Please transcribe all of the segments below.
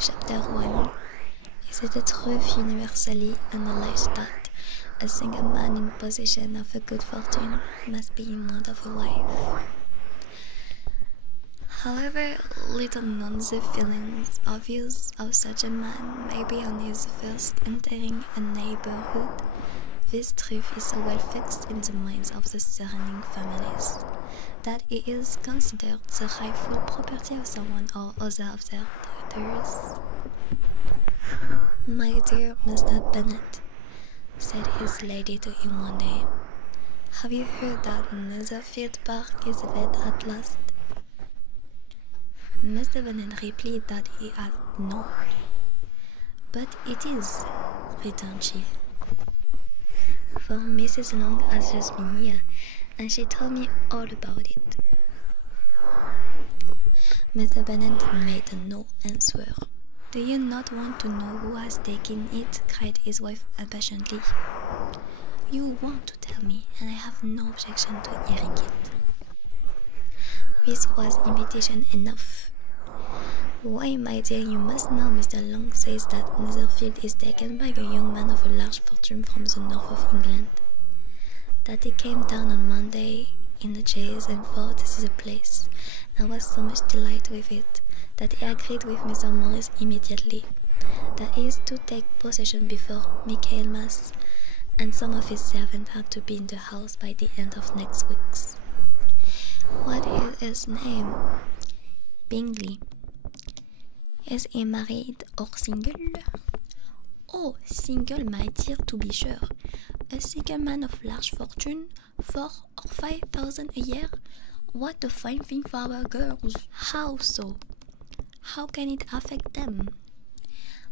Chapter 1. Is it a truth universally acknowledged that a single man in possession of a good fortune must be in want of a wife? However little known the feelings or views of such a man may be on his first entering a neighborhood, this truth is so well fixed in the minds of the surrounding families that it is considered the rightful property of someone or other of their daughters. "My dear Mr. Bennet," said his lady to him one day, "have you heard that Netherfield Park is let at last?" Mr. Bennet replied that he had not. "But it is," returned she, "for Mrs. Long has just been here, and she told me all about it." Mr. Bennet made no answer. "Do you not want to know who has taken it?" cried his wife impatiently. "You want to tell me, and I have no objection to hearing it." This was invitation enough. "Why, my dear, you must know Mr. Long says that Netherfield is taken by a young man of a large fortune from the north of England. That he came down on Monday in a chaise and thought this is a place, and was so much delighted with it, that he agreed with Mr. Morris immediately. That he is to take possession before Michaelmas, and some of his servants are to be in the house by the end of next week." "What is his name?" "Bingley." "Is he married or single?" "Oh, single, my dear, to be sure. A single man of large fortune, 4,000 or 5,000 a year. What a fine thing for our girls!" "How so? How can it affect them?"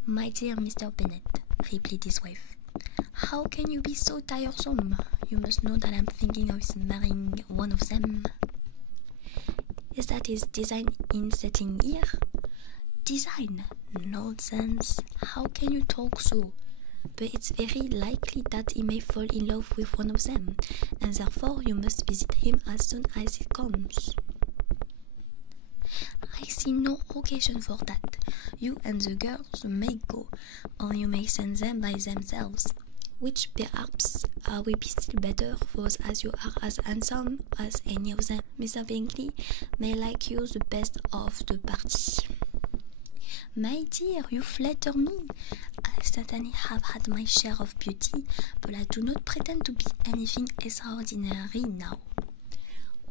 "My dear Mr. Bennet," replied his wife, "how can you be so tiresome? You must know that I am thinking of his marrying one of them." "Is that his design in setting here?" "Design? Nonsense! How can you talk so? But it's very likely that he may fall in love with one of them, and therefore you must visit him as soon as it comes." "I see no occasion for that. You and the girls may go, or you may send them by themselves, which perhaps will be still better, for as you are as handsome as any of them, Mr. Bingley may like you the best of the party." "My dear, you flatter me. I certainly have had my share of beauty, but I do not pretend to be anything extraordinary now.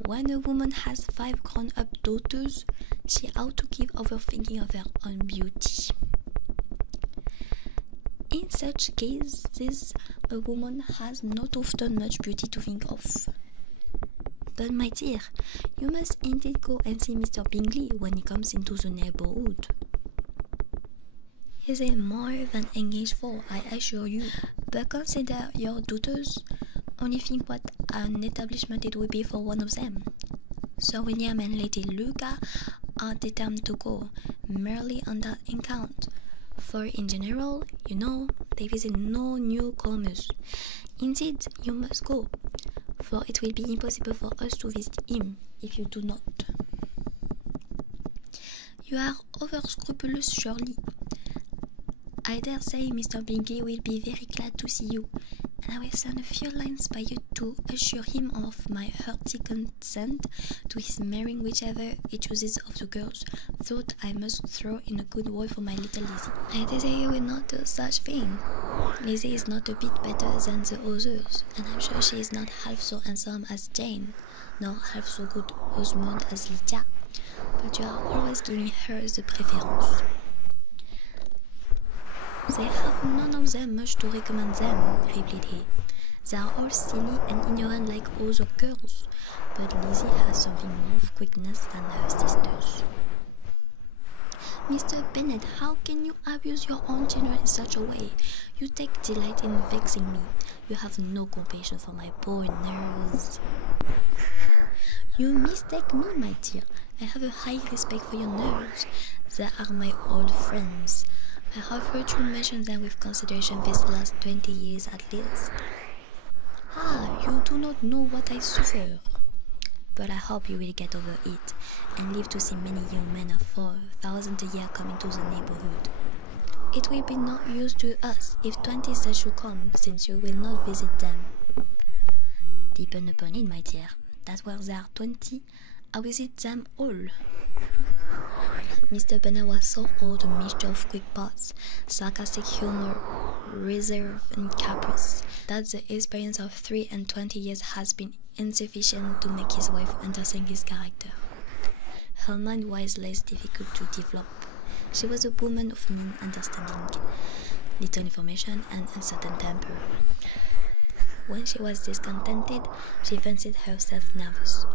When a woman has 5 grown-up daughters, she ought to give over thinking of her own beauty. In such cases, a woman has not often much beauty to think of. But, my dear, you must indeed go and see Mr. Bingley when he comes into the neighborhood. Is he more than engaged for, I assure you? But consider your daughters. Only think what an establishment it would be for one of them. Sir William and Lady Luca are determined to go, merely on that account, for in general, you know, they visit no newcomers. Indeed, you must go, for it will be impossible for us to visit him if you do not. You are over-scrupulous, surely. I dare say Mr. Bingley will be very glad to see you, and I will send a few lines by you to assure him of my hearty consent to his marrying whichever he chooses of the girls, though I must throw in a good word for my little Lizzie." "I dare say you will not do such thing. Lizzie is not a bit better than the others, and I'm sure she is not half so handsome as Jane, nor half so good Osmond as Lydia, but you are always giving her the preference." "They have none of them much to recommend them," replied he. "They are all silly and ignorant like other girls, but Lizzie has something more of quickness than her sisters." "Mr. Bennet, how can you abuse your own children in such a way? You take delight in vexing me. You have no compassion for my poor nerves." "You mistake me, my dear. I have a high respect for your nerves. They are my old friends. I have heard you mention them with consideration these last 20 years at least." "Ah, you do not know what I suffer." but I hope you will get over it and live to see many young men of 4,000 a year coming to the neighborhood. It will be no use to us if 20 such should come, since you will not visit them. Depend upon it, my dear, that where there are 20, I visit them all. Mr. Bennet was so old, a mixture of quick parts, sarcastic humor, reserve, and caprice, that the experience of 23 years has been insufficient to make his wife understand his character. Her mind was less difficult to develop. She was a woman of mean understanding, little information, and uncertain temper. When she was discontented, she fancied herself nervous.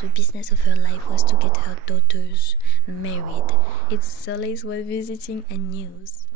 The business of her life was to get her daughters married. Its solace was visiting and news.